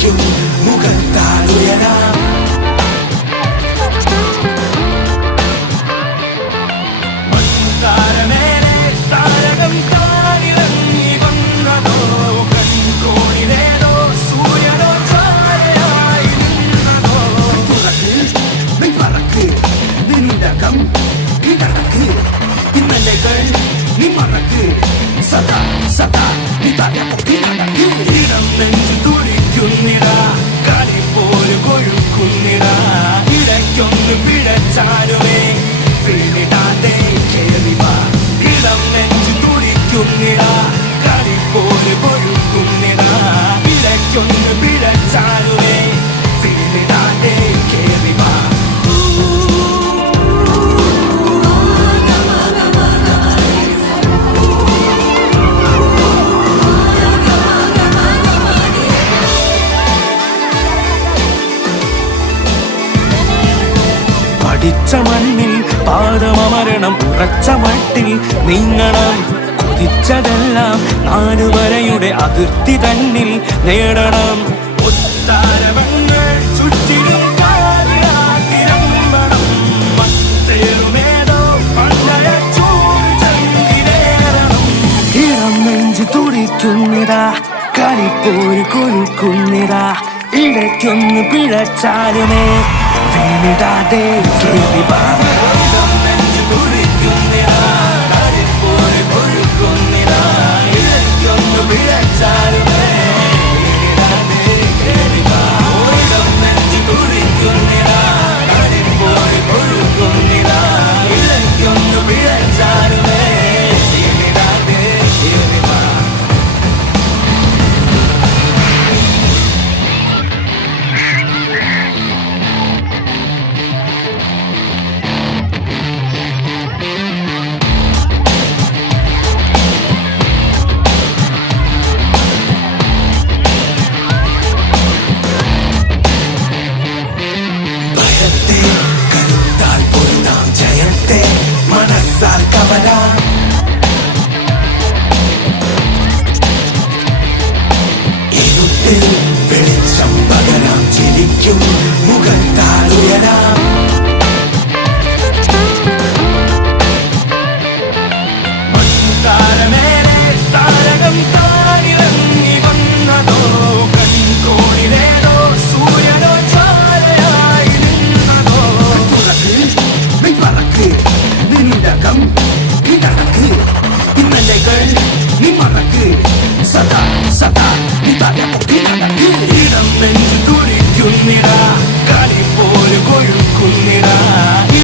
ചിരിക്കും മുഖത്താലുയരാം Satan, Satan. കൊഴുക്കുന്നിട കളി പോലും കൊഴുക്കുന്നിട. ഇടയ്ക്കൊന്ന് പിഴച്ചാലും തടിച്ച മണ്ണിൽ പാദമരണം ഉറച്ച മട്ടിൽ നീങ്ങണം കൊതിച്ചതെല്ലാം നാലുവരയുടെ അതിർത്തി തന്നിൽ നേടണം. ഒത്താരവങ്ങൾ ചുറ്റിലും തുടിക്കുന്നിതാ ഇടയ്ക്കൊന്ന് പിഴച്ചാലുമേ 君だできれば